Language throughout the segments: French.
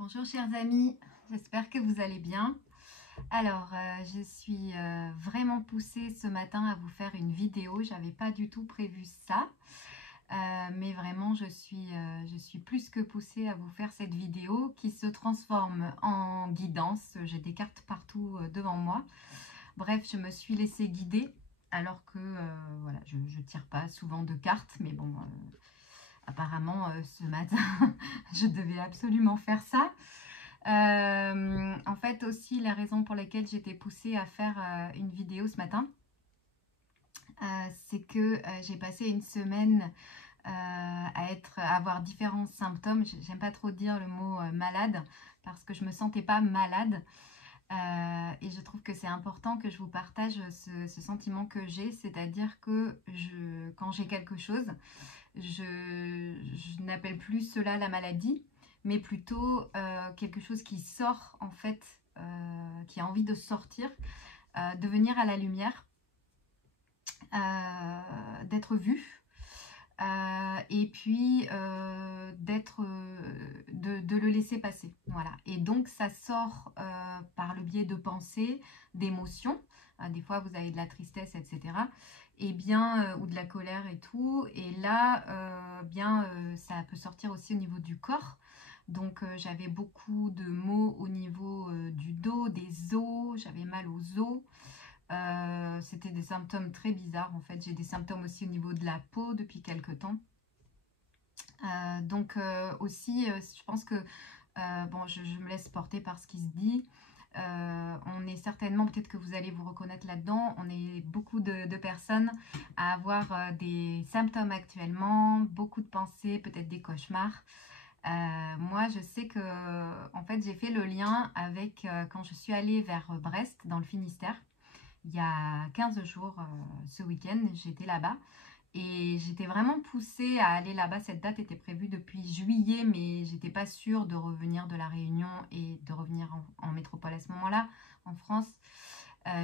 Bonjour chers amis, j'espère que vous allez bien. Alors, je suis vraiment poussée ce matin à vous faire une vidéo. J'avais pas du tout prévu ça, mais vraiment je suis plus que poussée à vous faire cette vidéo qui se transforme en guidance. J'ai des cartes partout devant moi. Bref, je me suis laissée guider alors que voilà, je tire pas souvent de cartes, mais bon, apparemment ce matin, je devais absolument faire ça. En fait aussi la raison pour laquelle j'étais poussée à faire une vidéo ce matin, c'est que j'ai passé une semaine à avoir différents symptômes. J'aime pas trop dire le mot malade parce que je me sentais pas malade. Et je trouve que c'est important que je vous partage ce sentiment que j'ai, c'est-à-dire que quand j'ai quelque chose, je n'appelle plus cela la maladie, mais plutôt quelque chose qui sort en fait, qui a envie de sortir, de venir à la lumière, d'être vu, et puis de le laisser passer. Voilà. Et donc ça sort par le biais de pensées, d'émotions. Des fois vous avez de la tristesse, etc. Et bien, ou de la colère et tout. Et là, ça peut sortir aussi au niveau du corps. Donc j'avais beaucoup de maux au niveau du dos, des os, j'avais mal aux os. C'était des symptômes très bizarres en fait. J'ai des symptômes aussi au niveau de la peau depuis quelques temps. Aussi, je pense que, bon, je me laisse porter par ce qui se dit. On est certainement, peut-être que vous allez vous reconnaître là-dedans, on est beaucoup de personnes à avoir des symptômes actuellement, beaucoup de pensées, peut-être des cauchemars. Moi, je sais que, en fait, j'ai fait le lien avec quand je suis allée vers Brest, dans le Finistère, il y a 15 jours, ce week-end, j'étais là-bas. Et j'étais vraiment poussée à aller là-bas. Cette date était prévue depuis juillet, mais j'étais pas sûre de revenir de la Réunion et de revenir en métropole à ce moment-là, en France.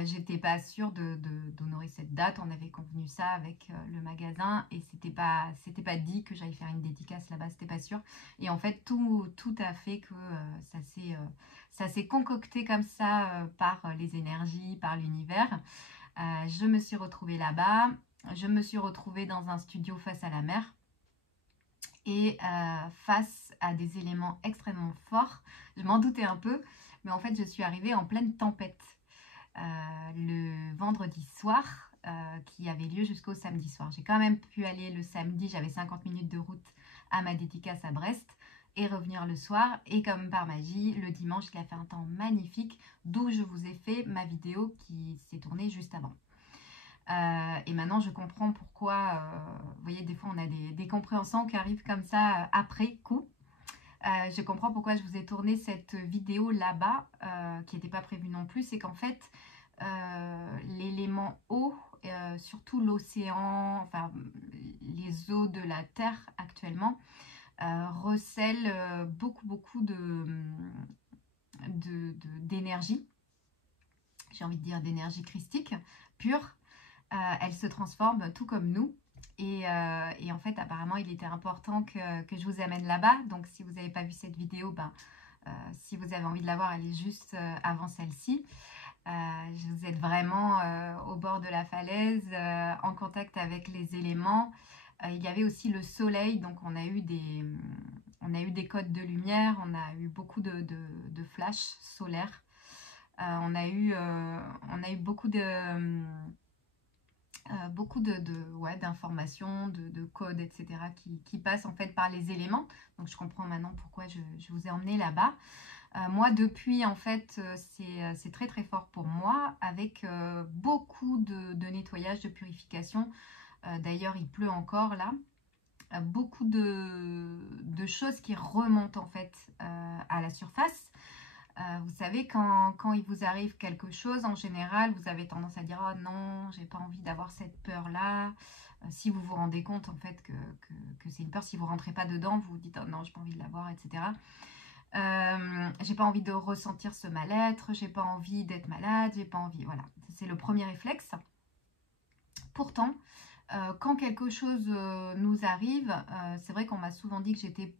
J'étais pas sûre d'honorer cette date. On avait convenu ça avec le magasin et c'était pas dit que j'allais faire une dédicace là-bas. C'était pas sûr. Et en fait, tout a fait que ça s'est concocté comme ça par les énergies, par l'univers. Je me suis retrouvée là-bas. Je me suis retrouvée dans un studio face à la mer et face à des éléments extrêmement forts. Je m'en doutais un peu, mais en fait, je suis arrivée en pleine tempête le vendredi soir qui avait lieu jusqu'au samedi soir. J'ai quand même pu aller le samedi, j'avais 50 minutes de route à ma dédicace à Brest et revenir le soir. Et comme par magie, le dimanche, il a fait un temps magnifique, d'où je vous ai fait ma vidéo qui s'est tournée juste avant. Et maintenant, je comprends pourquoi, vous voyez, des fois, on a des compréhensions qui arrivent comme ça après coup. Je comprends pourquoi je vous ai tourné cette vidéo là-bas, qui n'était pas prévue non plus. C'est qu'en fait, l'élément eau, surtout l'océan, enfin, les eaux de la Terre actuellement, recèlent beaucoup d'énergie. J'ai envie de dire d'énergie christique, pure. Elle se transforme tout comme nous. Et en fait, apparemment, il était important que je vous amène là-bas. Donc, si vous n'avez pas vu cette vidéo, si vous avez envie de la voir, elle est juste avant celle-ci. Vous êtes vraiment au bord de la falaise, en contact avec les éléments. Il y avait aussi le soleil, donc on a eu des codes de lumière, on a eu beaucoup de flashs solaires. On a eu beaucoup d'informations, de codes, etc. qui passent en fait par les éléments. Donc je comprends maintenant pourquoi je vous ai emmené là-bas. Moi, depuis, en fait, c'est très très fort pour moi, avec beaucoup de nettoyage, de purification. D'ailleurs, il pleut encore là. Beaucoup de choses qui remontent en fait à la surface. Vous savez, quand il vous arrive quelque chose, en général, vous avez tendance à dire « Oh non, j'ai pas envie d'avoir cette peur-là ». Si vous vous rendez compte en fait que c'est une peur, si vous rentrez pas dedans, vous vous dites « Oh non, j'ai pas envie de l'avoir », etc. J'ai pas envie de ressentir ce mal-être, j'ai pas envie d'être malade, j'ai pas envie, voilà. C'est le premier réflexe. Pourtant, quand quelque chose nous arrive, c'est vrai qu'on m'a souvent dit que j'étais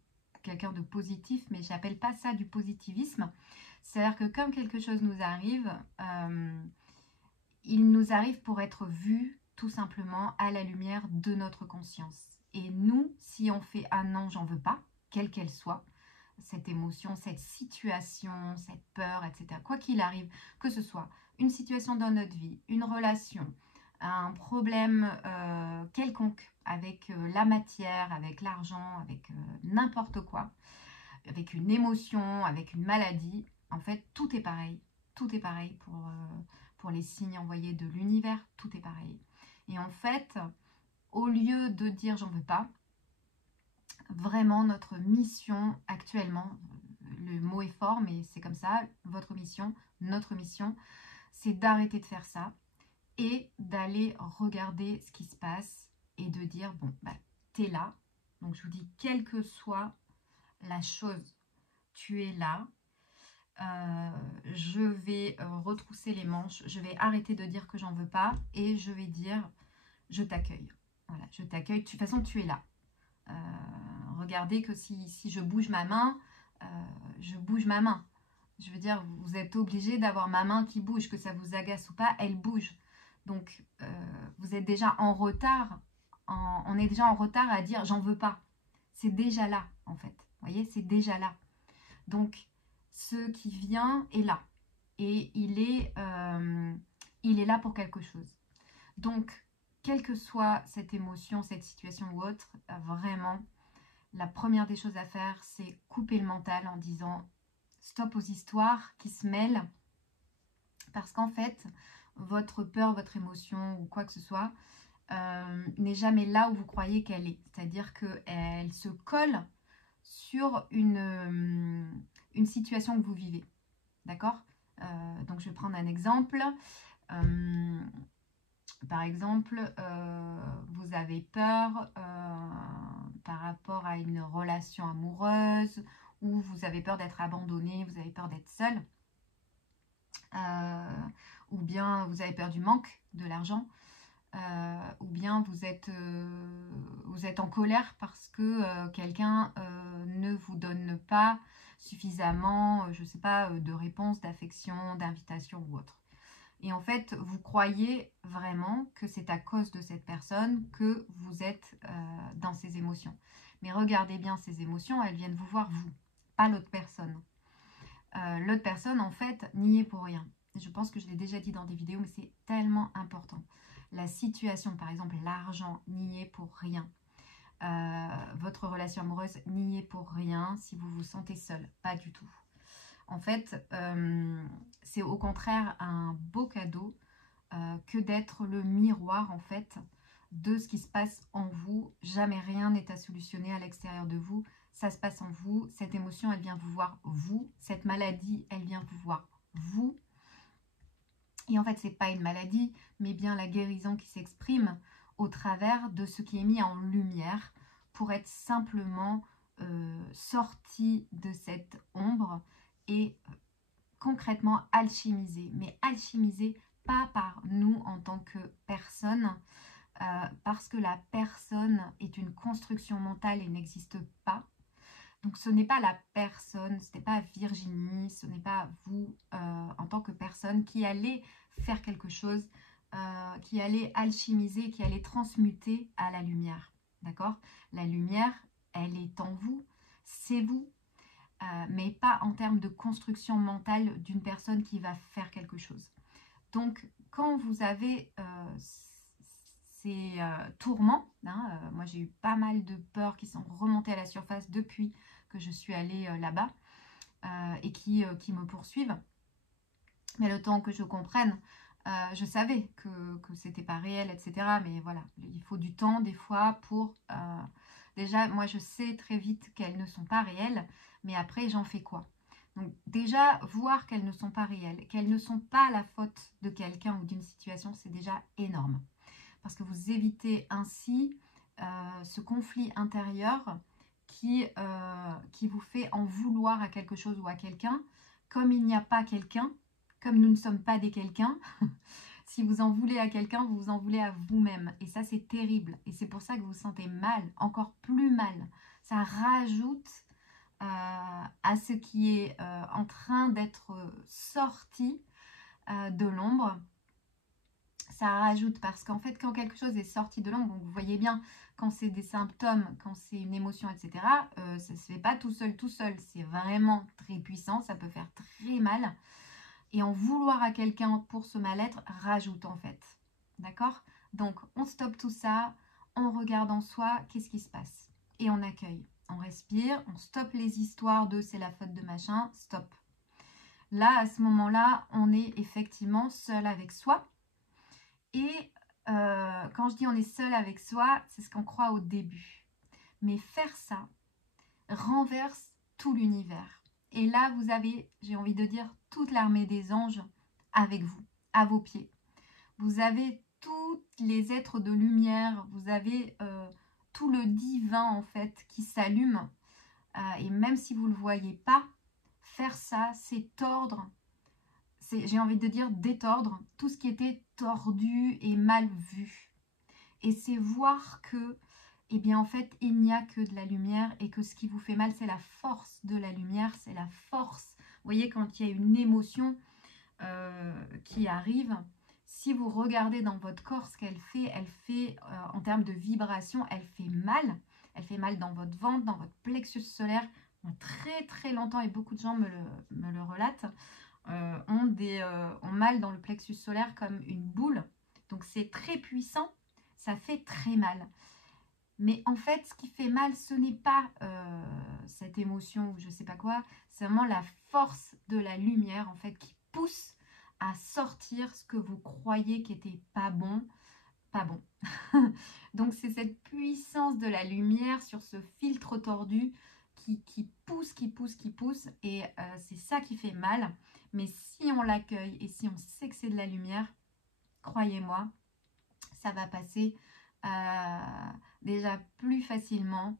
quelqu'un de positif, mais j'appelle pas ça du positivisme. C'est-à-dire que quand quelque chose nous arrive, il nous arrive pour être vu tout simplement à la lumière de notre conscience. Et nous, si on fait ah non, j'en veux pas, quelle qu'elle soit, cette émotion, cette situation, cette peur, etc. Quoi qu'il arrive, que ce soit une situation dans notre vie, une relation, un problème quelconque avec la matière, avec l'argent, avec n'importe quoi, avec une émotion, avec une maladie, en fait, tout est pareil. Tout est pareil pour les signes envoyés de l'univers, tout est pareil. Et en fait, au lieu de dire j'en veux pas, vraiment notre mission actuellement, le mot est fort, mais c'est comme ça, votre mission, notre mission, c'est d'arrêter de faire ça et d'aller regarder ce qui se passe et de dire, bon, bah, t'es là. Donc je vous dis, quelle que soit la chose, tu es là. Je vais retrousser les manches, je vais arrêter de dire que j'en veux pas et je vais dire, je t'accueille. Voilà, je t'accueille, de toute façon, tu es là. Regardez que si je bouge ma main, je bouge ma main. Je veux dire, vous êtes obligé d'avoir ma main qui bouge, que ça vous agace ou pas, elle bouge. Donc, vous êtes déjà en retard. On est déjà en retard à dire j'en veux pas. C'est déjà là, en fait. Vous voyez, c'est déjà là. Donc, ce qui vient est là. Et il est là pour quelque chose. Donc, quelle que soit cette émotion, cette situation ou autre, vraiment, la première des choses à faire, c'est couper le mental en disant stop aux histoires qui se mêlent. Parce qu'en fait, votre peur, votre émotion ou quoi que ce soit n'est jamais là où vous croyez qu'elle est. C'est-à-dire qu'elle se colle sur une situation que vous vivez. D'accord? Donc, je vais prendre un exemple. Par exemple, vous avez peur par rapport à une relation amoureuse ou vous avez peur d'être abandonné, vous avez peur d'être seul. Ou bien vous avez peur du manque de l'argent. Ou bien vous êtes en colère parce que quelqu'un ne vous donne pas suffisamment, je ne sais pas, de réponses, d'affection, d'invitation ou autre. Et en fait, vous croyez vraiment que c'est à cause de cette personne que vous êtes dans ces émotions. Mais regardez bien ces émotions, elles viennent vous voir vous, pas l'autre personne. L'autre personne, en fait, n'y est pour rien. Je pense que je l'ai déjà dit dans des vidéos, mais c'est tellement important. La situation, par exemple, l'argent, n'y est pour rien. Votre relation amoureuse n'y est pour rien si vous vous sentez seul. Pas du tout. En fait, c'est au contraire un beau cadeau que d'être le miroir, en fait, de ce qui se passe en vous. Jamais rien n'est à solutionner à l'extérieur de vous. Ça se passe en vous. Cette émotion, elle vient vous voir vous. Cette maladie, elle vient vous voir vous. Et en fait, c'est pas une maladie, mais bien la guérison qui s'exprime au travers de ce qui est mis en lumière pour être simplement sorti de cette ombre et concrètement alchimisé. Mais alchimisé pas par nous en tant que personne, parce que la personne est une construction mentale et n'existe pas. Donc ce n'est pas la personne, ce n'est pas Virginie, ce n'est pas vous en tant que personne qui allez faire quelque chose, qui allez alchimiser, qui allez transmuter à la lumière. D'accord? La lumière, elle est en vous, c'est vous, mais pas en termes de construction mentale d'une personne qui va faire quelque chose. Donc quand vous avez ces tourments, hein, moi j'ai eu pas mal de peurs qui sont remontées à la surface depuis que je suis allée là-bas et qui me poursuivent. Mais le temps que je comprenne, je savais que c'était pas réel, etc. Mais voilà, il faut du temps des fois pour... déjà, moi je sais très vite qu'elles ne sont pas réelles, mais après j'en fais quoi? Donc déjà, voir qu'elles ne sont pas réelles, qu'elles ne sont pas la faute de quelqu'un ou d'une situation, c'est déjà énorme. Parce que vous évitez ainsi ce conflit intérieur qui vous fait en vouloir à quelque chose ou à quelqu'un. Comme il n'y a pas quelqu'un, comme nous ne sommes pas des quelqu'un, si vous en voulez à quelqu'un, vous vous en voulez à vous-même. Et ça, c'est terrible. Et c'est pour ça que vous vous sentez mal, encore plus mal. Ça rajoute à ce qui est en train d'être sorti de l'ombre. Ça rajoute parce qu'en fait, quand quelque chose est sorti de l'ombre, vous voyez bien, quand c'est des symptômes, quand c'est une émotion, etc., ça ne se fait pas tout seul, tout seul. C'est vraiment très puissant, ça peut faire très mal. Et en vouloir à quelqu'un pour ce mal-être rajoute en fait. D'accord? Donc, on stoppe tout ça, on regarde en soi, qu'est-ce qui se passe? Et on accueille. On respire, on stoppe les histoires de c'est la faute de machin, stop. Là, à ce moment-là, on est effectivement seul avec soi. Et quand je dis on est seul avec soi, c'est ce qu'on croit au début. Mais faire ça renverse tout l'univers. Et là, vous avez, j'ai envie de dire, toute l'armée des anges avec vous, à vos pieds. Vous avez tous les êtres de lumière, vous avez tout le divin en fait qui s'allume. Et même si vous ne le voyez pas, faire ça, c'est tordre, j'ai envie de dire détordre tout ce qui était tordu et mal vu. Et c'est voir que, eh bien en fait, il n'y a que de la lumière et que ce qui vous fait mal, c'est la force de la lumière, c'est la force. Vous voyez, quand il y a une émotion qui arrive, si vous regardez dans votre corps ce qu'elle fait en termes de vibration, elle fait mal. Elle fait mal dans votre ventre, dans votre plexus solaire. Très très longtemps, et beaucoup de gens me le relatent, ont mal dans le plexus solaire comme une boule. Donc c'est très puissant, ça fait très mal. Mais en fait, ce qui fait mal, ce n'est pas cette émotion ou je sais pas quoi, c'est vraiment la force de la lumière en fait qui pousse à sortir ce que vous croyez qui était pas bon, pas bon. Donc c'est cette puissance de la lumière sur ce filtre tordu qui pousse, qui pousse, qui pousse, et c'est ça qui fait mal. Mais si on l'accueille et si on sait que c'est de la lumière, croyez-moi, ça va passer déjà plus facilement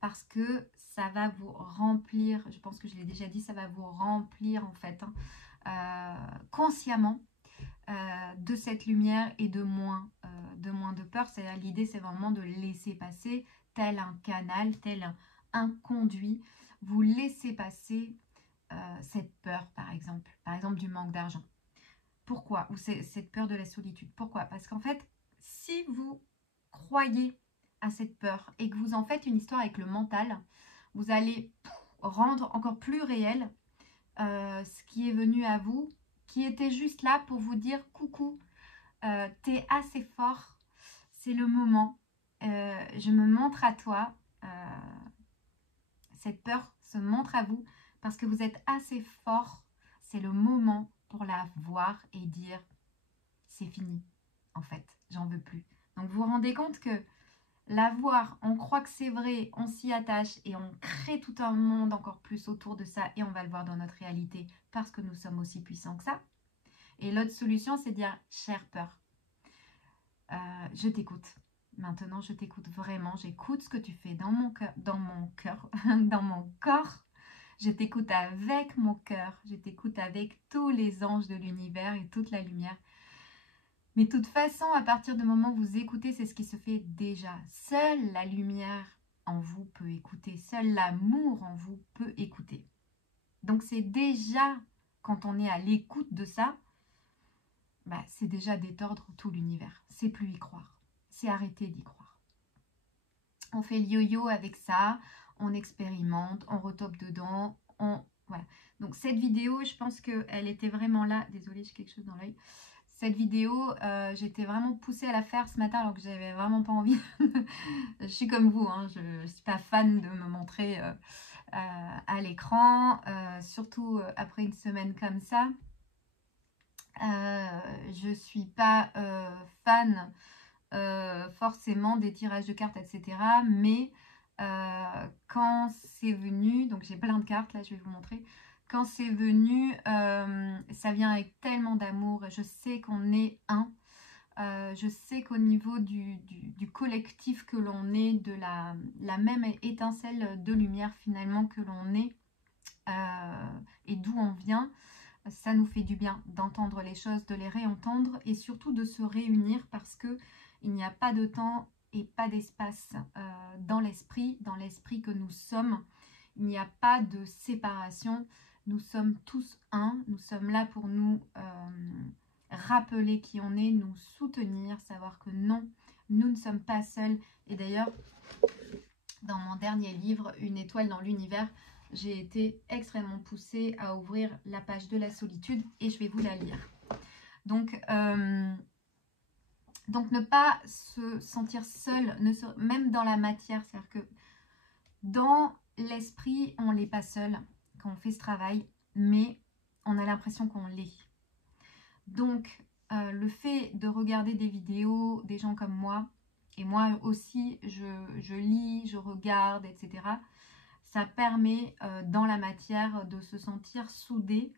parce que ça va vous remplir, je pense que je l'ai déjà dit, ça va vous remplir en fait consciemment de cette lumière et de moins de peur. C'est-à-dire l'idée c'est vraiment de laisser passer tel un canal, tel un conduit, vous laissez passer cette peur par exemple du manque d'argent. Pourquoi? Ou cette peur de la solitude. Pourquoi? Parce qu'en fait, si vous croyez à cette peur et que vous en faites une histoire avec le mental, vous allez rendre encore plus réel ce qui est venu à vous, qui était juste là pour vous dire coucou, t'es assez fort, c'est le moment, je me montre à toi, cette peur se montre à vous parce que vous êtes assez fort, c'est le moment pour la voir et dire c'est fini, en fait, j'en veux plus. Donc vous vous rendez compte que la voir, on croit que c'est vrai, on s'y attache et on crée tout un monde encore plus autour de ça et on va le voir dans notre réalité parce que nous sommes aussi puissants que ça. Et l'autre solution, c'est de dire chère peur, je t'écoute. Maintenant, je t'écoute vraiment. J'écoute ce que tu fais dans mon cœur, dans mon corps. Je t'écoute avec mon cœur. Je t'écoute avec tous les anges de l'univers et toute la lumière. Mais de toute façon, à partir du moment où vous écoutez, c'est ce qui se fait déjà. Seule la lumière en vous peut écouter. Seul l'amour en vous peut écouter. Donc c'est déjà, quand on est à l'écoute de ça, bah, c'est déjà détordre tout l'univers. C'est plus y croire. C'est arrêter d'y croire. On fait le yo-yo avec ça, on expérimente, on retope dedans, voilà. Donc cette vidéo, je pense qu'elle était vraiment là. Désolée, j'ai quelque chose dans l'œil. Cette vidéo, j'étais vraiment poussée à la faire ce matin alors que j'avais vraiment pas envie. Je suis comme vous, hein, je ne suis pas fan de me montrer à l'écran, surtout après une semaine comme ça. Je ne suis pas fan forcément des tirages de cartes, etc. Mais quand c'est venu, donc j'ai plein de cartes, là je vais vous montrer. Quand c'est venu, ça vient avec tellement d'amour. Je sais qu'on est un. Je sais qu'au niveau du collectif que l'on est, de la même étincelle de lumière finalement que l'on est et d'où on vient, ça nous fait du bien d'entendre les choses, de les réentendre et surtout de se réunir parce que il n'y a pas de temps et pas d'espace dans l'esprit que nous sommes. Il n'y a pas de séparation. Nous sommes tous un. Nous sommes là pour nous rappeler qui on est, nous soutenir, savoir que non, nous ne sommes pas seuls. Et d'ailleurs, dans mon dernier livre, Une étoile dans l'univers, j'ai été extrêmement poussée à ouvrir la page de la solitude et je vais vous la lire. Donc ne pas se sentir seul, même dans la matière, c'est-à-dire que dans l'esprit, on n'est pas seul quand on fait ce travail, mais on a l'impression qu'on l'est. Donc, le fait de regarder des vidéos des gens comme moi, et moi aussi, je lis, je regarde, etc., ça permet dans la matière de se sentir soudé,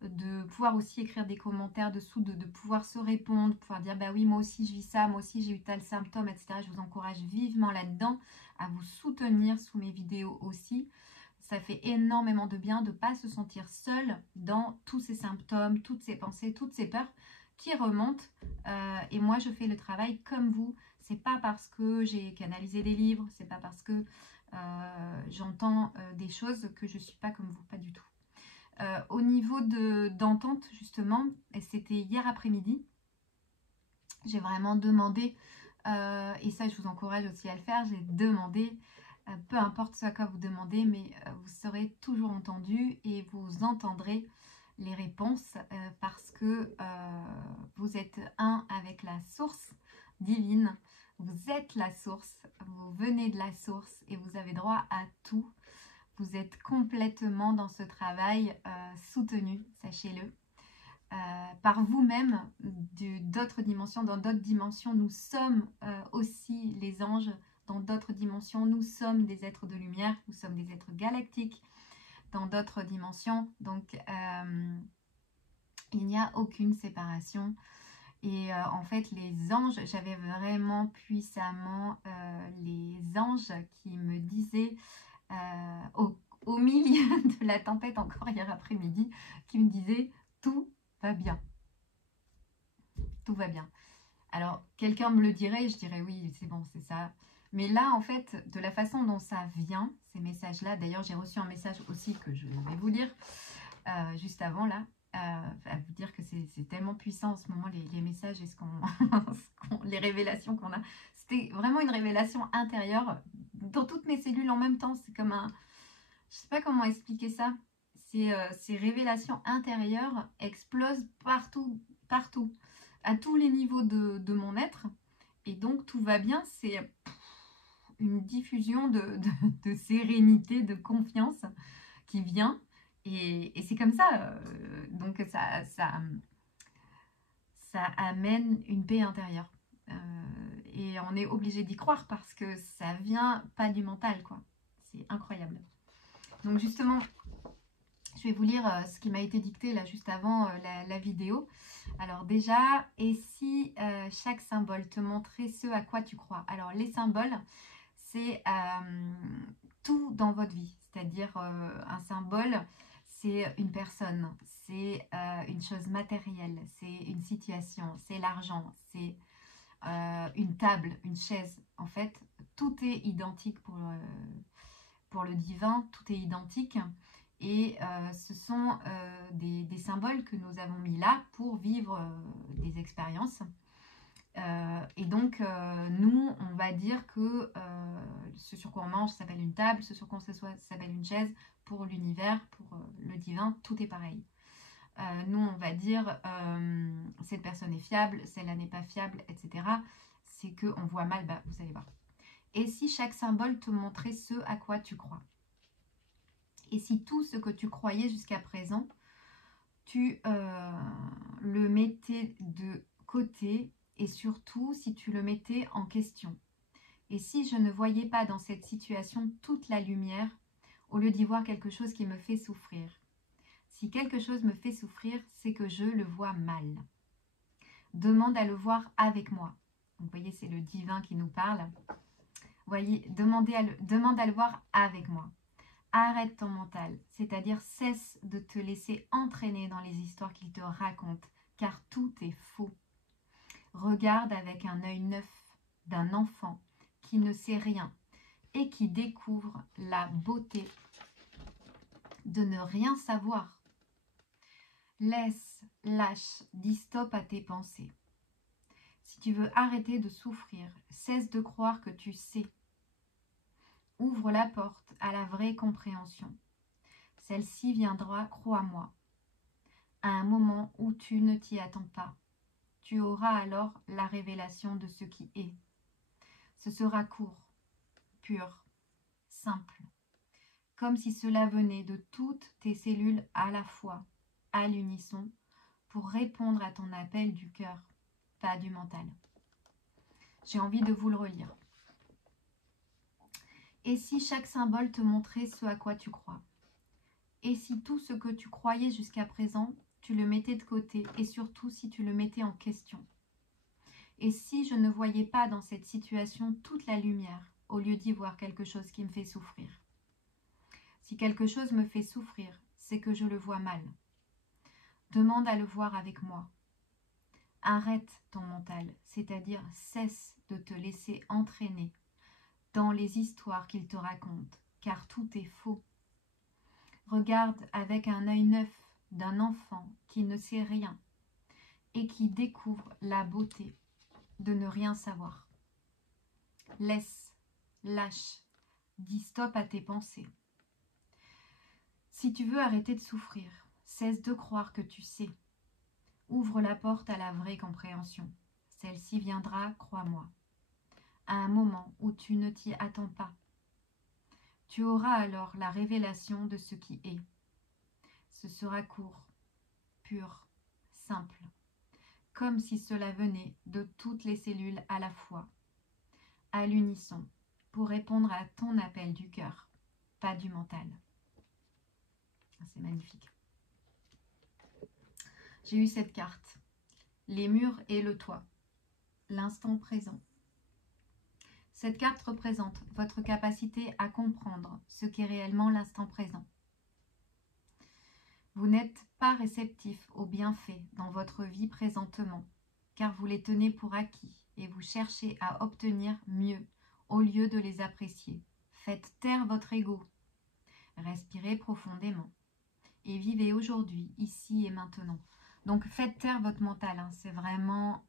de pouvoir aussi écrire des commentaires dessous, de pouvoir se répondre, pouvoir dire bah oui, moi aussi je vis ça, moi aussi j'ai eu tel symptôme, etc. Je vous encourage vivement là-dedans à vous soutenir sous mes vidéos aussi. Ça fait énormément de bien de ne pas se sentir seul dans tous ces symptômes, toutes ces pensées, toutes ces peurs qui remontent. Et moi, je fais le travail comme vous. C'est pas parce que j'ai canalisé des livres, c'est pas parce que j'entends des choses que je suis pas comme vous, pas du tout. Au niveau d'entente, justement, et c'était hier après-midi, j'ai vraiment demandé, et ça je vous encourage aussi à le faire, j'ai demandé, peu importe ce à quoi vous demandez, mais vous serez toujours entendu et vous entendrez les réponses parce que vous êtes un avec la source divine, vous êtes la source, vous venez de la source et vous avez droit à tout. Vous êtes complètement dans ce travail soutenu, sachez-le. Par vous-même, d'autres dimensions, dans d'autres dimensions, nous sommes aussi les anges, dans d'autres dimensions, nous sommes des êtres de lumière, nous sommes des êtres galactiques, dans d'autres dimensions, donc il n'y a aucune séparation. Et en fait, les anges, j'avais vraiment puissamment les anges qui me disaient au milieu de la tempête, encore hier après-midi, qui me disaient tout va bien. Tout va bien. Alors, quelqu'un me le dirait, je dirais oui, c'est bon, c'est ça. Mais là, en fait, de la façon dont ça vient, ces messages-là, d'ailleurs, j'ai reçu un message aussi que je vais vous lire juste avant, là, à vous dire que c'est tellement puissant en ce moment, les messages et les révélations qu'on a. C'était vraiment une révélation intérieure dans toutes mes cellules en même temps. C'est comme un... Je sais pas comment expliquer ça. Ces révélations intérieures explosent partout, partout, à tous les niveaux de mon être. Et donc, tout va bien. C'est une diffusion de sérénité, de confiance qui vient. Et c'est comme ça. Donc, ça amène une paix intérieure. Et on est obligé d'y croire parce que ça vient pas du mental, quoi. C'est incroyable. Donc, justement, je vais vous lire ce qui m'a été dicté là juste avant la vidéo. Alors déjà, et si chaque symbole te montrait ce à quoi tu crois? Alors les symboles, c'est tout dans votre vie. C'est-à-dire un symbole, c'est une personne, c'est une chose matérielle, c'est une situation, c'est l'argent, c'est une table, une chaise. En fait, tout est identique pour le divin, tout est identique. Et ce sont des symboles que nous avons mis là pour vivre des expériences. Et donc, nous, on va dire que ce sur quoi on mange s'appelle une table, ce sur quoi on s'assoit s'appelle une chaise. Pour l'univers, pour le divin, tout est pareil. Nous, on va dire cette personne est fiable, celle-là n'est pas fiable, etc. C'est qu'on voit mal, bah, vous allez voir. Et si chaque symbole te montrait ce à quoi tu crois? Et si tout ce que tu croyais jusqu'à présent, tu le mettais de côté et surtout si tu le mettais en question? Et si je ne voyais pas dans cette situation toute la lumière, au lieu d'y voir quelque chose qui me fait souffrir? Si quelque chose me fait souffrir, c'est que je le vois mal. Demande à le voir avec moi. Donc, vous voyez, c'est le divin qui nous parle. Voyez, demande à le voir avec moi. Arrête ton mental, c'est-à-dire cesse de te laisser entraîner dans les histoires qu'il te raconte, car tout est faux. Regarde avec un œil neuf d'un enfant qui ne sait rien et qui découvre la beauté de ne rien savoir. Laisse, lâche, dis stop à tes pensées. Si tu veux arrêter de souffrir, cesse de croire que tu sais. Ouvre la porte à la vraie compréhension. Celle-ci viendra, crois-moi, à un moment où tu ne t'y attends pas. Tu auras alors la révélation de ce qui est. Ce sera court, pur, simple, comme si cela venait de toutes tes cellules à la fois, à l'unisson, pour répondre à ton appel du cœur, pas du mental. J'ai envie de vous le relire. Et si chaque symbole te montrait ce à quoi tu crois? Et si tout ce que tu croyais jusqu'à présent, tu le mettais de côté, et surtout si tu le mettais en question? Et si je ne voyais pas dans cette situation toute la lumière, au lieu d'y voir quelque chose qui me fait souffrir? Si quelque chose me fait souffrir, c'est que je le vois mal. Demande à le voir avec moi. Arrête ton mental, c'est-à-dire cesse de te laisser entraîner dans les histoires qu'il te raconte, car tout est faux. Regarde avec un œil neuf d'un enfant qui ne sait rien et qui découvre la beauté de ne rien savoir. Laisse, lâche, dis stop à tes pensées. Si tu veux arrêter de souffrir, cesse de croire que tu sais. Ouvre la porte à la vraie compréhension. Celle-ci viendra, crois-moi, à un moment où tu ne t'y attends pas. Tu auras alors la révélation de ce qui est. Ce sera court, pur, simple, comme si cela venait de toutes les cellules à la fois, à l'unisson, pour répondre à ton appel du cœur, pas du mental. C'est magnifique. J'ai eu cette carte. Les murs et le toit. L'instant présent. Cette carte représente votre capacité à comprendre ce qu'est réellement l'instant présent. Vous n'êtes pas réceptif aux bienfaits dans votre vie présentement, car vous les tenez pour acquis et vous cherchez à obtenir mieux au lieu de les apprécier. Faites taire votre ego. Respirez profondément et vivez aujourd'hui, ici et maintenant. Donc faites taire votre mental, hein. C'est vraiment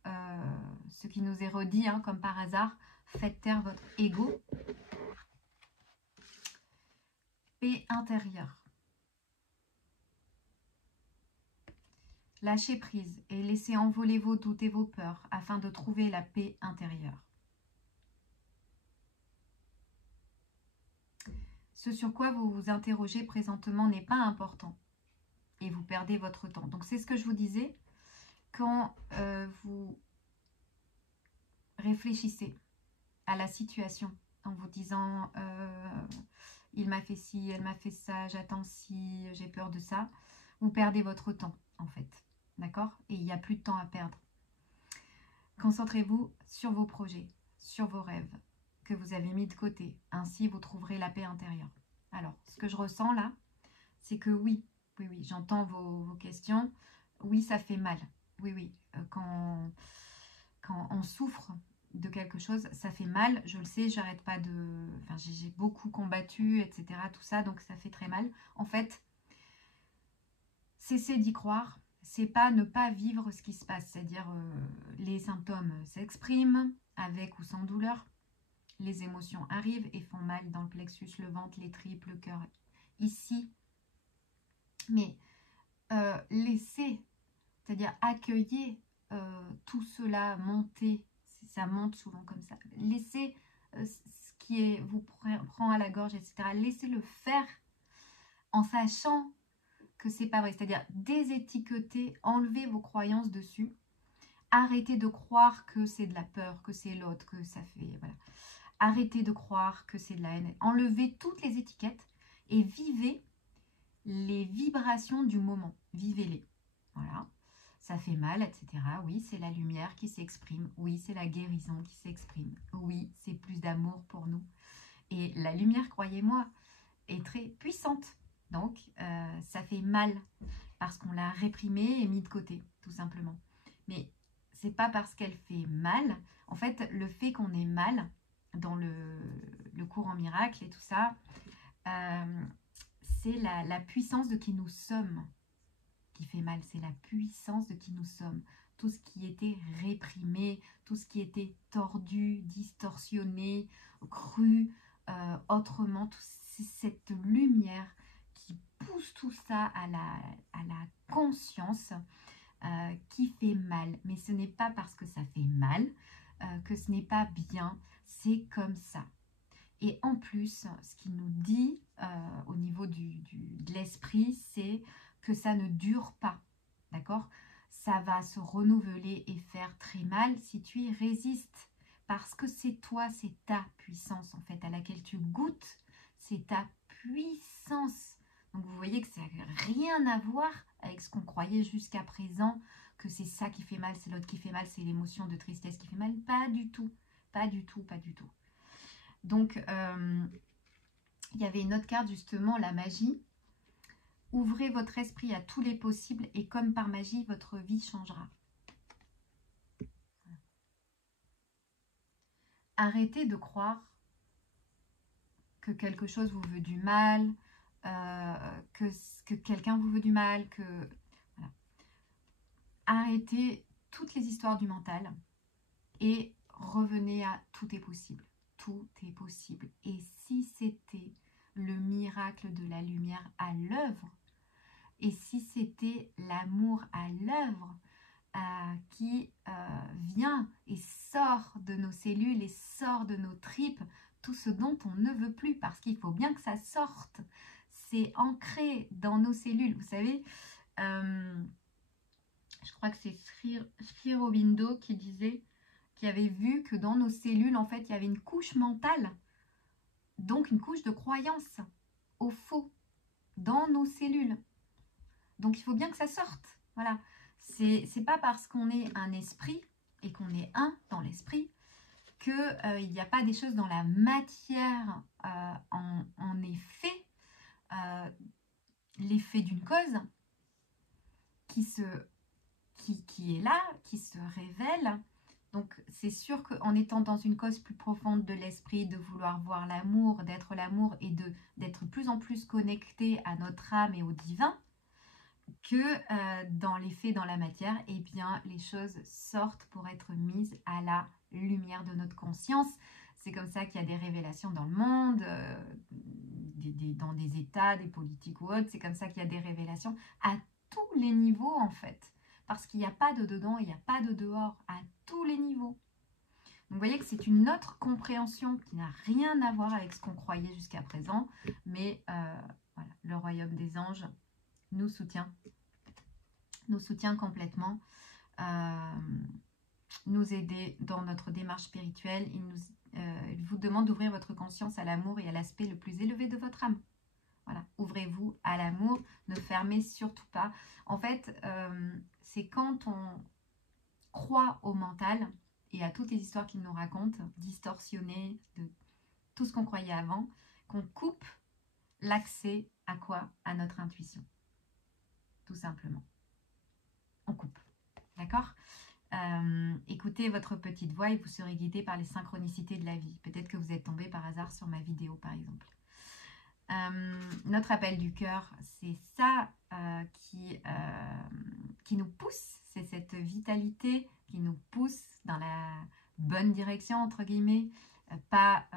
ce qui nous est redit, hein, comme par hasard. Faites taire votre ego. Paix intérieure. Lâchez prise et laissez envoler vos doutes et vos peurs afin de trouver la paix intérieure. Ce sur quoi vous vous interrogez présentement n'est pas important et vous perdez votre temps. Donc c'est ce que je vous disais, quand vous réfléchissez à la situation en vous disant il m'a fait ci, elle m'a fait ça, j'attends ci, j'ai peur de ça, vous perdez votre temps en fait, d'accord? Et il n'y a plus de temps à perdre. Concentrez-vous sur vos projets, sur vos rêves que vous avez mis de côté, ainsi vous trouverez la paix intérieure. Alors, ce que je ressens là, c'est que oui, j'entends vos questions, oui, ça fait mal, oui, quand on souffre de quelque chose, ça fait mal, je le sais, j'arrête pas de... Enfin, j'ai beaucoup combattu, etc., tout ça, donc ça fait très mal. En fait, cessez d'y croire, c'est pas ne pas vivre ce qui se passe, c'est-à-dire les symptômes s'expriment avec ou sans douleur, les émotions arrivent et font mal dans le plexus, le ventre, les tripes, le cœur, ici. Mais laissez, c'est-à-dire accueillez tout cela monter, ça monte souvent comme ça. Laissez ce qui vous prend à la gorge, etc. Laissez-le faire en sachant que c'est pas vrai. C'est-à-dire désétiqueter, enlever vos croyances dessus. Arrêtez de croire que c'est de la peur, que c'est l'autre, que ça fait... Voilà. Arrêtez de croire que c'est de la haine. Enlevez toutes les étiquettes et vivez les vibrations du moment. Vivez-les. Voilà. Ça fait mal, etc. Oui, c'est la lumière qui s'exprime. Oui, c'est la guérison qui s'exprime. Oui, c'est plus d'amour pour nous. Et la lumière, croyez-moi, est très puissante. Donc, ça fait mal parce qu'on l'a réprimée et mis de côté, tout simplement. Mais c'est pas parce qu'elle fait mal. En fait, le fait qu'on ait mal dans le courant miracle et tout ça, c'est la puissance de qui nous sommes qui fait mal. C'est la puissance de qui nous sommes. Tout ce qui était réprimé, tout ce qui était tordu, distorsionné, cru, autrement, cette lumière qui pousse tout ça à la conscience qui fait mal. Mais ce n'est pas parce que ça fait mal que ce n'est pas bien, c'est comme ça. Et en plus, ce qu'il nous dit au niveau de l'esprit, c'est que ça ne dure pas, d'accord? Ça va se renouveler et faire très mal si tu y résistes. Parce que c'est toi, c'est ta puissance en fait à laquelle tu goûtes. C'est ta puissance. Donc vous voyez que ça n'a rien à voir avec ce qu'on croyait jusqu'à présent, que c'est ça qui fait mal, c'est l'autre qui fait mal, c'est l'émotion de tristesse qui fait mal. Pas du tout, pas du tout, pas du tout. Donc, il y avait une autre carte justement, la magie. Ouvrez votre esprit à tous les possibles et comme par magie, votre vie changera. Arrêtez de croire que quelque chose vous veut du mal, que quelqu'un vous veut du mal, que... Voilà. Arrêtez toutes les histoires du mental et revenez à tout est possible. Tout est possible. Et si c'était le miracle de la lumière à l'œuvre, et si c'était l'amour à l'œuvre qui vient et sort de nos cellules et sort de nos tripes, tout ce dont on ne veut plus, parce qu'il faut bien que ça sorte. C'est ancré dans nos cellules. Vous savez, je crois que c'est Sri Aurobindo qui disait, qui avait vu que dans nos cellules, en fait, il y avait une couche mentale, donc une couche de croyance au faux, dans nos cellules. Donc, il faut bien que ça sorte. Voilà. C'est pas parce qu'on est un esprit et qu'on est un dans l'esprit qu'il n'y a pas des choses dans la matière en effet, l'effet d'une cause qui est là, qui se révèle. Donc, c'est sûr qu'en étant dans une cause plus profonde de l'esprit, de vouloir voir l'amour, d'être l'amour et d'être plus en plus connecté à notre âme et au divin, que dans les faits, dans la matière, eh bien, les choses sortent pour être mises à la lumière de notre conscience. C'est comme ça qu'il y a des révélations dans le monde, dans des États, des politiques ou autres. C'est comme ça qu'il y a des révélations à tous les niveaux, en fait. Parce qu'il n'y a pas de dedans, il n'y a pas de dehors, à tous les niveaux. Donc, vous voyez que c'est une autre compréhension qui n'a rien à voir avec ce qu'on croyait jusqu'à présent. Mais voilà, le royaume des anges nous soutient complètement, nous aider dans notre démarche spirituelle. Il vous demande d'ouvrir votre conscience à l'amour et à l'aspect le plus élevé de votre âme. Voilà, ouvrez-vous à l'amour, ne fermez surtout pas. En fait, c'est quand on croit au mental et à toutes les histoires qu'il nous raconte, distorsionnées de tout ce qu'on croyait avant, qu'on coupe l'accès à quoi? À notre intuition. Tout simplement. On coupe. D'accord? Écoutez votre petite voix et vous serez guidé par les synchronicités de la vie. Peut-être que vous êtes tombé par hasard sur ma vidéo, par exemple. Notre appel du cœur, c'est ça qui nous pousse. C'est cette vitalité qui nous pousse dans la bonne direction, entre guillemets. Pas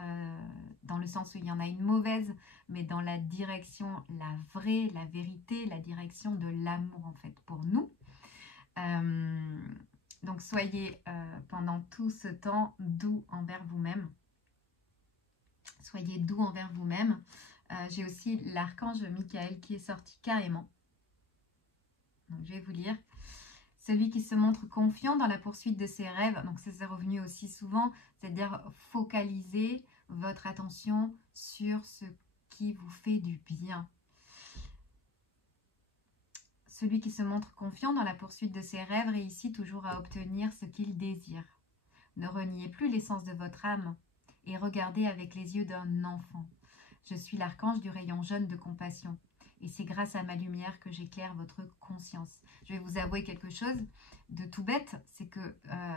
dans le sens où il y en a une mauvaise, mais dans la direction, la vraie, la vérité, la direction de l'amour, en fait, pour nous. Donc, soyez pendant tout ce temps doux envers vous-même. Soyez doux envers vous-même. J'ai aussi l'archange Michael qui est sorti carrément. Donc, je vais vous lire. Celui qui se montre confiant dans la poursuite de ses rêves. Donc, ça c'est revenu aussi souvent. C'est-à-dire focaliser votre attention sur ce qui vous fait du bien. Celui qui se montre confiant dans la poursuite de ses rêves réussit toujours à obtenir ce qu'il désire. Ne reniez plus l'essence de votre âme et regardez avec les yeux d'un enfant. Je suis l'archange du rayon jaune de compassion et c'est grâce à ma lumière que j'éclaire votre conscience. Je vais vous avouer quelque chose de tout bête, c'est que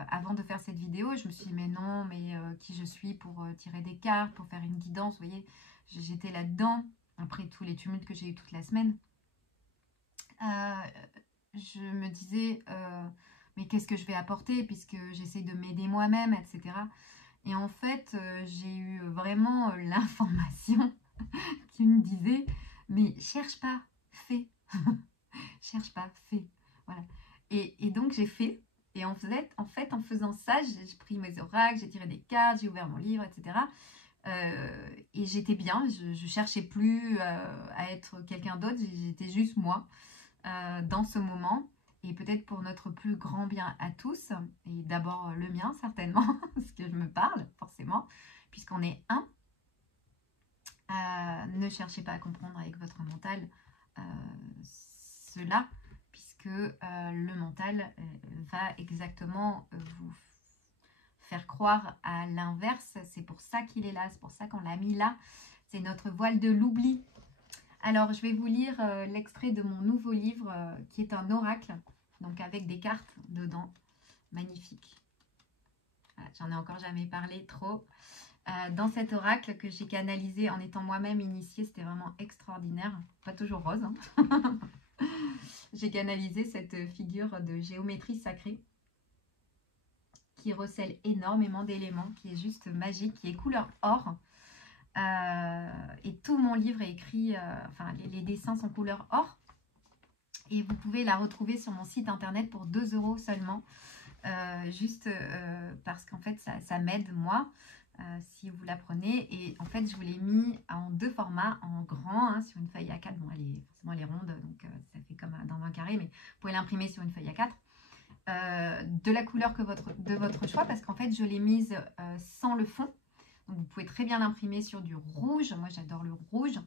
avant de faire cette vidéo, je me suis dit mais non, mais qui je suis pour tirer des cartes, pour faire une guidance, vous voyez, j'étais là-dedans. après tous les tumultes que j'ai eu toute la semaine, je me disais, mais qu'est-ce que je vais apporter puisque j'essaye de m'aider moi-même, etc. Et en fait, j'ai eu vraiment l'information qui me disait, mais cherche pas, fais. Cherche pas, fais. Voilà. Et donc j'ai fait. Et en fait, en faisant ça, j'ai pris mes oracles, j'ai tiré des cartes, j'ai ouvert mon livre, etc. Et j'étais bien, je cherchais plus à être quelqu'un d'autre, j'étais juste moi dans ce moment. Et peut-être pour notre plus grand bien à tous, et d'abord le mien certainement, parce que je me parle forcément, puisqu'on est un. Ne cherchez pas à comprendre avec votre mental cela, puisque le mental va exactement vous faire croire à l'inverse. C'est pour ça qu'il est là, c'est pour ça qu'on l'a mis là. C'est notre voile de l'oubli. Alors, je vais vous lire l'extrait de mon nouveau livre qui est un oracle, donc avec des cartes dedans. Magnifique. Voilà, j'en ai encore jamais parlé trop. Dans cet oracle que j'ai canalisé en étant moi-même initiée, c'était vraiment extraordinaire. Pas toujours rose. Hein. J'ai canalisé cette figure de géométrie sacrée qui recèle énormément d'éléments, qui est juste magique, qui est couleur or. Et tout mon livre est écrit, enfin les dessins sont couleur or. Et vous pouvez la retrouver sur mon site internet pour 2 € seulement. Juste parce qu'en fait ça m'aide moi. Si vous la prenez, et en fait je vous l'ai mis en 2 formats, en grand hein, sur une feuille A4, bon forcément elle est ronde donc ça fait comme dans un carré, mais vous pouvez l'imprimer sur une feuille A4 de la couleur de votre choix, parce qu'en fait je l'ai mise sans le fond, donc vous pouvez très bien l'imprimer sur du rouge, moi j'adore le rouge,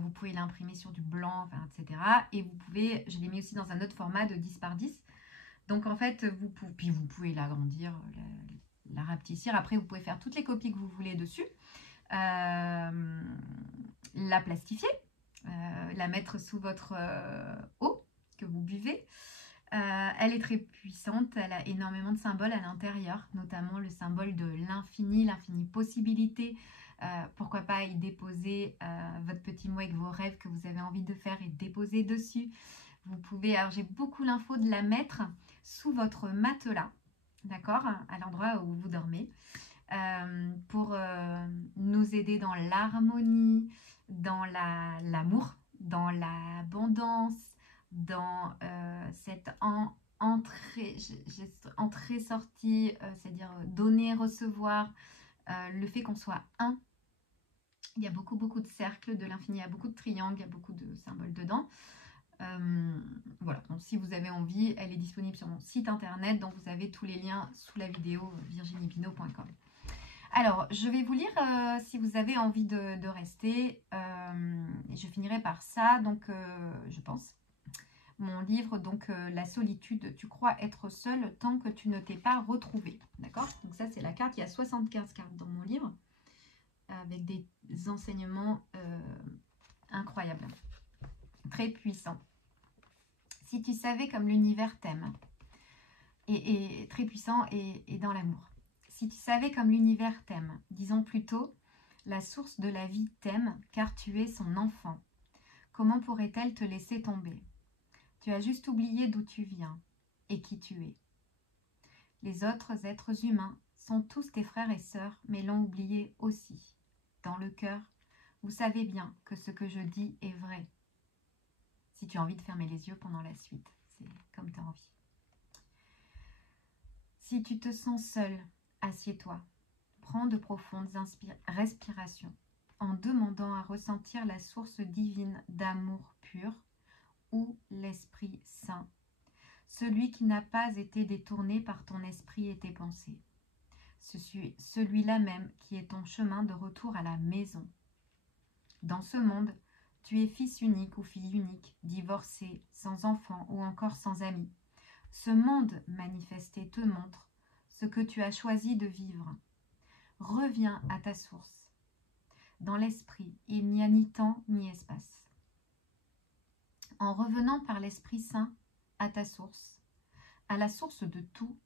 vous pouvez l'imprimer sur du blanc, enfin, etc. Et vous pouvez, je l'ai mis aussi dans un autre format de 10 par 10, donc en fait vous pouvez l'agrandir, la rapetissir. Après, vous pouvez faire toutes les copies que vous voulez dessus. La plastifier. La mettre sous votre eau que vous buvez. Elle est très puissante. Elle a énormément de symboles à l'intérieur. Notamment le symbole de l'infini, l'infinie possibilité. Pourquoi pas y déposer votre petit mot avec vos rêves que vous avez envie de faire et déposer dessus. Vous pouvez, alors j'ai beaucoup l'info de la mettre sous votre matelas. D'accord, à l'endroit où vous dormez, pour nous aider dans l'harmonie, dans l'amour, dans l'abondance, dans cette entrée-sortie, c'est-à-dire donner, recevoir, le fait qu'on soit un. Il y a beaucoup de cercles de l'infini, il y a beaucoup de triangles, il y a beaucoup de symboles dedans. Voilà, donc si vous avez envie, elle est disponible sur mon site internet, donc vous avez tous les liens sous la vidéo virginiepinot.com. Alors, je vais vous lire si vous avez envie de rester, et je finirai par ça, donc je pense. Mon livre, donc La solitude, tu crois être seul tant que tu ne t'es pas retrouvé. D'accord? Donc ça, c'est la carte, il y a 75 cartes dans mon livre, avec des enseignements incroyables, très puissants. Si tu savais comme l'univers t'aime, et très puissant et dans l'amour. Si tu savais comme l'univers t'aime, disons plutôt, la source de la vie t'aime car tu es son enfant. Comment pourrait-elle te laisser tomber? Tu as juste oublié d'où tu viens et qui tu es. Les autres êtres humains sont tous tes frères et sœurs, mais l'ont oublié aussi. Dans le cœur, vous savez bien que ce que je dis est vrai. Si tu as envie de fermer les yeux pendant la suite, c'est comme tu as envie. Si tu te sens seul, assieds-toi. Prends de profondes respirations en demandant à ressentir la source divine d'amour pur ou l'Esprit Saint, celui qui n'a pas été détourné par ton esprit et tes pensées. Celui-là même qui est ton chemin de retour à la maison. Dans ce monde, tu es fils unique ou fille unique, divorcé, sans enfant ou encore sans amis. Ce monde manifesté te montre ce que tu as choisi de vivre. Reviens à ta source. Dans l'esprit, il n'y a ni temps ni espace. En revenant par l'Esprit Saint à ta source, à la source de tout,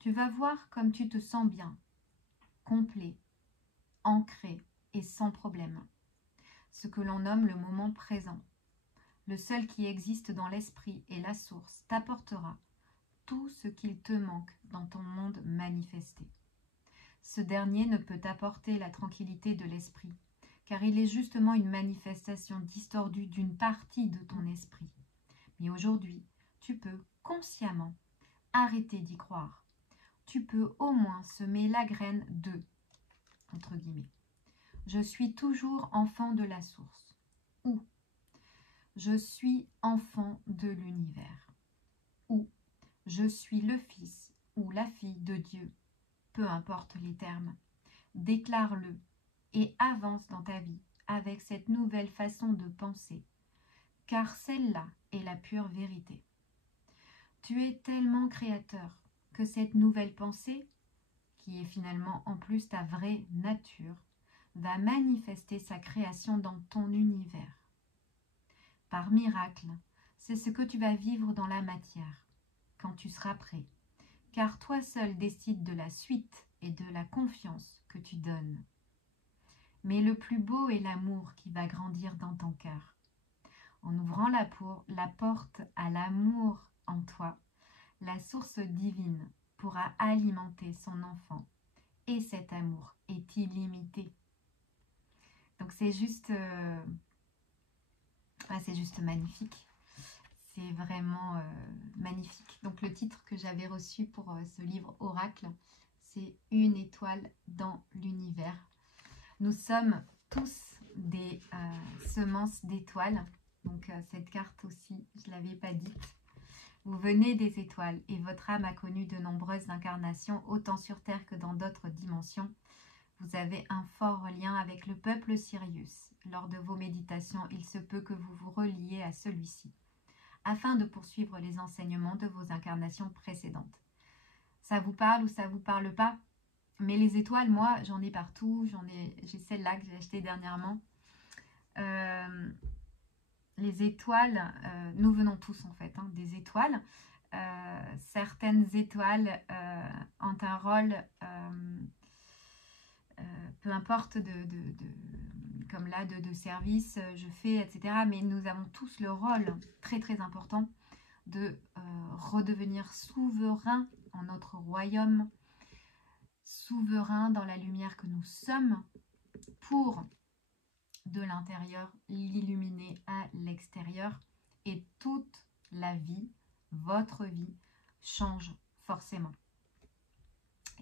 tu vas voir comme tu te sens bien, complet, ancré et sans problème. ce que l'on nomme le moment présent. Le seul qui existe dans l'esprit et la source t'apportera tout ce qu'il te manque dans ton monde manifesté. Ce dernier ne peut t'apporter la tranquillité de l'esprit, car il est justement une manifestation distordue d'une partie de ton esprit. Mais aujourd'hui, tu peux consciemment arrêter d'y croire. Tu peux au moins semer la graine de, entre guillemets, je suis toujours enfant de la source, ou je suis enfant de l'univers, ou je suis le fils ou la fille de Dieu. Peu importe les termes, déclare-le et avance dans ta vie avec cette nouvelle façon de penser, car celle-là est la pure vérité. Tu es tellement créateur que cette nouvelle pensée, qui est finalement en plus ta vraie nature, va manifester sa création dans ton univers. Par miracle, c'est ce que tu vas vivre dans la matière, quand tu seras prêt, car toi seul décides de la suite et de la confiance que tu donnes. Mais le plus beau est l'amour qui va grandir dans ton cœur. En ouvrant la porte à l'amour en toi, la source divine pourra alimenter son enfant. Et cet amour est illimité. Donc c'est juste magnifique. C'est vraiment magnifique. Donc le titre que j'avais reçu pour ce livre Oracle, c'est Une étoile dans l'univers. Nous sommes tous des semences d'étoiles. Donc cette carte aussi, je ne l'avais pas dite. Vous venez des étoiles et votre âme a connu de nombreuses incarnations, autant sur Terre que dans d'autres dimensions. Vous avez un fort lien avec le peuple Sirius. Lors de vos méditations, il se peut que vous vous reliez à celui-ci, afin de poursuivre les enseignements de vos incarnations précédentes. Ça vous parle ou ça vous parle pas? Mais les étoiles, moi, j'en ai partout. J'ai celle-là que j'ai achetée dernièrement. Les étoiles, nous venons tous en fait, des étoiles. Certaines étoiles ont un rôle, peu importe, comme là, de service, je fais, etc. Mais nous avons tous le rôle très très important de redevenir souverain en notre royaume, souverain dans la lumière que nous sommes, pour de l'intérieur l'illuminer à l'extérieur, et toute la vie, votre vie, change forcément.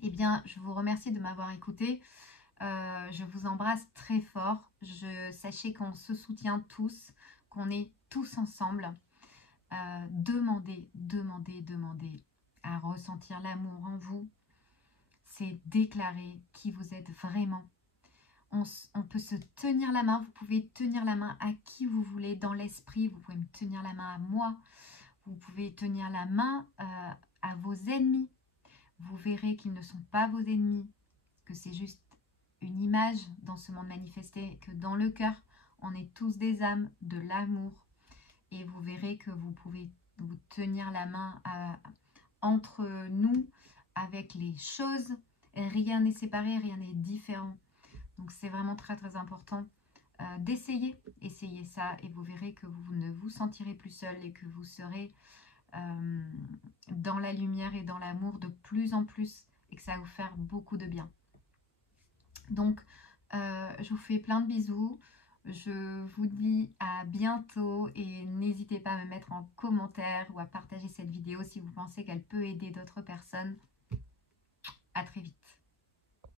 Eh bien, je vous remercie de m'avoir écouté. Je vous embrasse très fort. Sachez qu'on se soutient tous, qu'on est tous ensemble. Demandez à ressentir l'amour en vous. C'est déclarer qui vous êtes vraiment. On peut se tenir la main. Vous pouvez tenir la main à qui vous voulez dans l'esprit. Vous pouvez me tenir la main à moi. Vous pouvez tenir la main à vos ennemis. Vous verrez qu'ils ne sont pas vos ennemis, que c'est juste une image dans ce monde manifesté, que dans le cœur, on est tous des âmes, de l'amour. Et vous verrez que vous pouvez vous tenir la main entre nous avec les choses. Rien n'est séparé, rien n'est différent. Donc c'est vraiment très très important d'essayer. Essayez ça et vous verrez que vous ne vous sentirez plus seul et que vous serez dans la lumière et dans l'amour de plus en plus et que ça va vous faire beaucoup de bien. Donc je vous fais plein de bisous. Je vous dis à bientôt et n'hésitez pas à me mettre en commentaire ou à partager cette vidéo si vous pensez qu'elle peut aider d'autres personnes.